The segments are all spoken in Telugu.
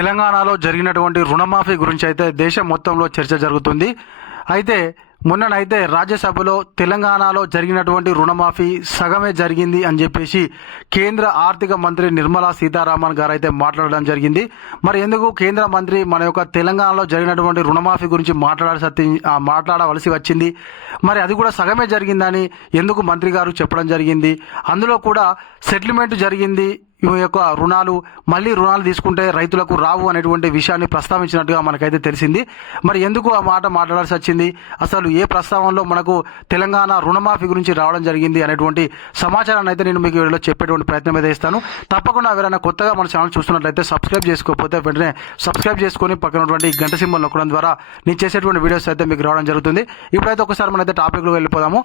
తెలంగాణలో జరిగినటువంటి రుణమాఫీ గురించి అయితే దేశం మొత్తంలో చర్చ జరుగుతుంది. అయితే మొన్ననైతే రాజ్యసభలో తెలంగాణలో జరిగినటువంటి రుణమాఫీ సగమే జరిగింది అని చెప్పేసి కేంద్ర ఆర్థిక మంత్రి నిర్మలా సీతారామన్ గారు అయితే మాట్లాడడం జరిగింది. మరి ఎందుకు కేంద్ర మంత్రి మన యొక్క తెలంగాణలో జరిగినటువంటి రుణమాఫీ గురించి మాట్లాడవలసి వచ్చింది? మరి అది కూడా సగమే జరిగిందని ఎందుకు మంత్రి గారు చెప్పడం జరిగింది? అందులో కూడా సెటిల్మెంట్ జరిగింది, ఈ యొక్క మళ్ళీ రుణాలు తీసుకుంటే రైతులకు రావు అనేటువంటి విషయాన్ని ప్రస్తావించినట్టుగా మనకైతే తెలిసింది. మరి ఎందుకు ఆ మాట మాట్లాడాల్సి వచ్చింది? అసలు ఏ ప్రస్తావనలో మనకు తెలంగాణ రుణమాఫీ గురించి రావడం జరిగింది అనేటువంటి సమాచారాన్ని అయితే నేను మీకు వీడియోలో చెప్పేటువంటి ప్రయత్నం అయితే ఇస్తాను. తప్పకుండా ఎవరైనా కొత్తగా మన ఛానల్ చూస్తున్నట్లయితే సబ్స్క్రైబ్ చేసుకోకపోతే వెంటనే సబ్స్క్రైబ్ చేసుకొని పక్కన ఉన్నటువంటి గంట సింబల్ నొక్కడం ద్వారా నేను చేసేటువంటి వీడియోస్ అయితే మీకు రావడం జరుగుతుంది. ఇప్పుడైతే ఒకసారి మనైతే టాపిక్లో వెళ్ళిపోదాము.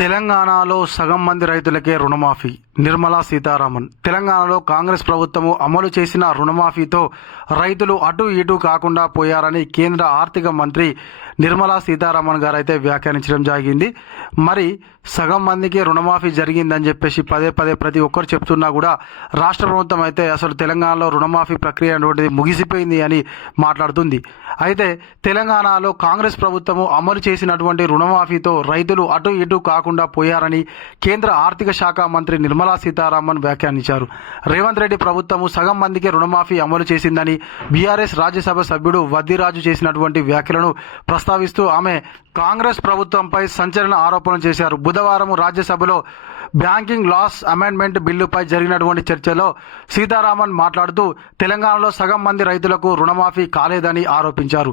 తెలంగాణలో సగం మంది రైతులకే రుణమాఫీ. నిర్మలా సీతారామన్ తెలంగాణలో కాంగ్రెస్ ప్రభుత్వము అమలు చేసిన రుణమాఫీతో రైతులు అటు ఇటు కాకుండా పోయారని కేంద్ర ఆర్థిక మంత్రి నిర్మలా సీతారామన్ గారు అయితే వ్యాఖ్యానించడం జరిగింది. మరి సగం మందికి రుణమాఫీ జరిగిందని చెప్పేసి పదే పదే ప్రతి ఒక్కరు చెప్తున్నా కూడా రాష్ట్ర ప్రభుత్వం అయితే అసలు తెలంగాణలో రుణమాఫీ ప్రక్రియ అనేటువంటిది ముగిసిపోయింది అని మాట్లాడుతుంది. అయితే తెలంగాణలో కాంగ్రెస్ ప్రభుత్వము అమలు చేసినటువంటి రుణమాఫీతో రైతులు అటు ఇటు కాకుండా పోయారని కేంద్ర ఆర్థిక శాఖ మంత్రి నిర్మలా సీతారామన్ వ్యాఖ్యానించారు. రేవంత్ రెడ్డి ప్రభుత్వము సగం మందికి రుణమాఫీ అమలు చేసిందని బీఆర్ఎస్ రాజ్యసభ సభ్యుడు వద్దిరాజు చేసినటువంటి వ్యాఖ్యలను ప్రస్తావిస్తూ ఆమె కాంగ్రెస్ ప్రభుత్వంపై సంచలన ఆరోపణలు చేశారు. బుధవారం రాజ్యసభలో బ్యాంకింగ్ లాస్ అమెండ్మెంట్ బిల్లుపై జరిగినటువంటి చర్చలో సీతారామన్ మాట్లాడుతూ తెలంగాణలో సగం మంది రైతులకు రుణమాఫీ కాలేదని ఆరోపించారు.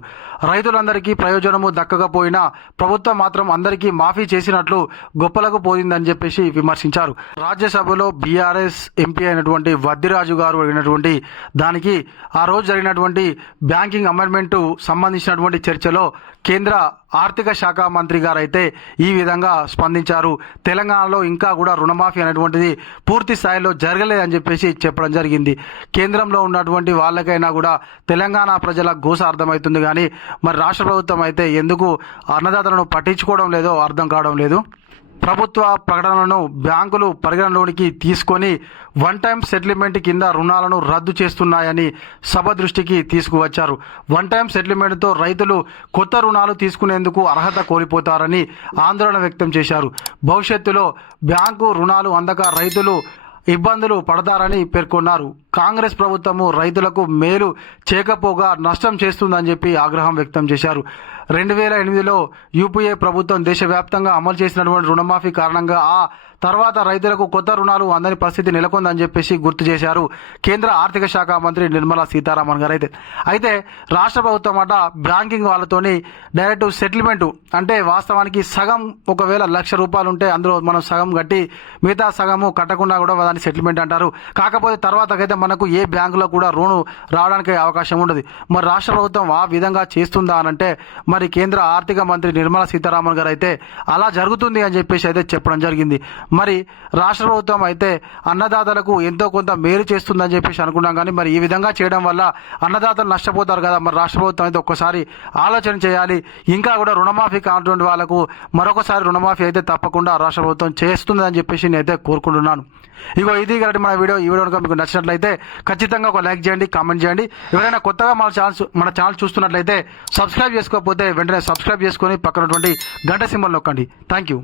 రైతులందరికీ ప్రయోజనము దక్కకపోయినా ప్రభుత్వం మాత్రం అందరికీ మాఫీ చేసినట్లు గొప్పలకు పోయిందని చెప్పేసి విమర్శించారు. రాజ్యసభలో బీఆర్ఎస్ ఎంపీ అయినటువంటి వద్దిరాజు గారు అడిగినటువంటి దానికి ఆ రోజు జరిగినటువంటి బ్యాంకింగ్ అమెండ్మెంట్ సంబంధించినటువంటి చర్చలో కేంద్ర ఆర్థిక శాఖ మంత్రి గారు అయితే ఈ విధంగా స్పందించారు. తెలంగాణలో ఇంకా కూడా రుణమాఫీ అనేటువంటిది పూర్తి స్థాయిలో జరగలేదని చెప్పేసి చెప్పడం జరిగింది. కేంద్రంలో ఉన్నటువంటి వాళ్ళకైనా కూడా తెలంగాణ ప్రజల గోస అర్థమవుతుంది, కానీ మరి రాష్ట్ర ప్రభుత్వం అయితే ఎందుకు అన్నదాతలను పట్టించుకోవడం లేదో అర్థం కావడం లేదు. ప్రభుత్వ ప్రకటనలను బ్యాంకులు పరిగణలోనికి తీసుకొని వన్ టైం సెటిల్మెంట్ కింద రుణాలను రద్దు చేస్తున్నాయని సభ దృష్టికి తీసుకువచ్చారు. వన్ టైం సెటిల్మెంట్తో రైతులు కొత్త రుణాలు తీసుకునేందుకు అర్హత కోల్పోతారని ఆందోళన వ్యక్తం చేశారు. భవిష్యత్తులో బ్యాంకు రుణాలు అందక రైతులు ఇబ్బందులు పడతారని పేర్కొన్నారు. కాంగ్రెస్ ప్రభుత్వము రైతులకు మేలు చేయకపోగా నష్టం చేస్తుందని చెప్పి ఆగ్రహం వ్యక్తం చేశారు. 2008లో యూపీఏ ప్రభుత్వం దేశవ్యాప్తంగా అమలు చేసినటువంటి రుణమాఫీ కారణంగా ఆ తర్వాత రైతులకు కొత్త రుణాలు అందని పరిస్థితి నెలకొందని చెప్పేసి గుర్తు చేశారు కేంద్ర ఆర్థిక శాఖ మంత్రి నిర్మలా సీతారామన్ గారు. అయితే రాష్ట్ర ప్రభుత్వం అట బ్యాంకింగ్ వాళ్ళతోని డైరెక్ట్ సెటిల్మెంట్ అంటే వాస్తవానికి సగం ఒకవేళ ₹1,00,000 ఉంటే అందులో మనం సగం కట్టి మిగతా సగము కట్టకుండా కూడా దాన్ని సెటిల్మెంట్ అంటారు. కాకపోతే తర్వాతకైతే మనకు ఏ బ్యాంకులో కూడా రుణం రావడానికి అవకాశం ఉండదు. మరి రాష్ట్ర ప్రభుత్వం ఆ విధంగా చేస్తుందా అనంటే మరి కేంద్ర ఆర్థిక మంత్రి నిర్మలా సీతారామన్ గారు అయితే అలా జరుగుతుంది అని చెప్పేసి అయితే చెప్పడం జరిగింది. మరి రాష్ట్ర ప్రభుత్వం అయితే అన్నదాతలకు ఎంతో కొంత మేలు చేస్తుందని చెప్పేసి అనుకున్నాం, కానీ మరి ఈ విధంగా చేయడం వల్ల అన్నదాతలు నష్టపోతారు కదా. మరి రాష్ట్ర ప్రభుత్వం అయితే ఒక్కసారి ఆలోచన చేయాలి. ఇంకా కూడా రుణమాఫీ కానటువంటి వాళ్ళకు మరొకసారి రుణమాఫీ అయితే తప్పకుండా రాష్ట్ర ప్రభుత్వం చేస్తుందని చెప్పేసి నేనైతే కోరుకుంటున్నాను. ఇగో ఇది కాబట్టి మన వీడియో. ఈ వీడియో మీకు నచ్చినట్లయితే ఖచ్చితంగా ఒక లైక్ చేయండి, కామెంట్ చేయండి. ఎవరైనా కొత్తగా మన ఛానల్ చూస్తున్నట్లయితే సబ్స్క్రైబ్ చేసుకోకపోతే వెంటనే సబ్స్క్రైబ్ చేసుకొని పక్కనటువంటి గంట సింబల్ నొక్కండి. Thank you.